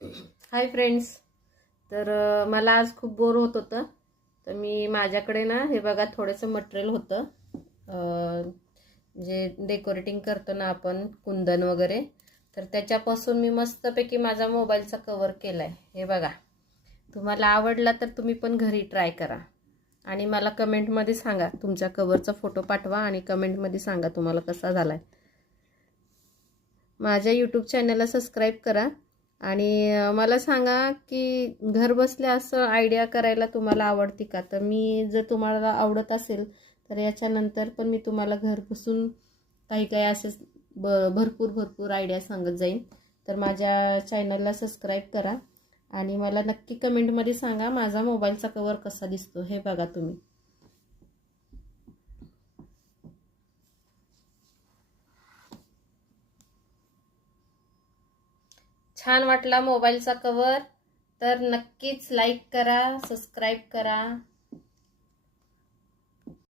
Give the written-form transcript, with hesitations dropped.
Hi friends. तर मला आज खूप बोर होत होतं. तर मी माझ्याकडे ना हे बघा थोडंसं मटेरियल होतं, जे डेकोरेटिंग करतो ना आपण, कुंदन वगैरे. तर त्याच्यापासून मी मस्तपैकी माझा मोबाईलचा कवर केला आहे. हे बघा, तुम्हाला आवडला तर तुम्ही पण घरी ट्राय करा आणि मला कमेंटमध्ये सांगा. तुमच्या कवरचा फोटो पाठवा आणि कमेंटमध्ये सांगा तुम्हाला कसा झाला आहे. माझ्या यूट्यूब चॅनलला सबस्क्राईब करा आणि मला सांगा की घर बसल्या असं आयडिया करायला तुम्हाला आवडते का. तर मी जर तुम्हाला आवडत असेल तर याच्यानंतर पण मी तुम्हाला घर बसून काही काही असे भरपूर भरपूर आयडिया सांगत जाईन. तर माझ्या चॅनलला सबस्क्राईब करा आणि मला नक्की कमेंटमध्ये सांगा माझा मोबाईलचा कवर कसा दिसतो. हे बघा तुम्ही. छान वाटला मोबाईलचा कवर तर नक्कीच लाईक करा, सबस्क्राईब करा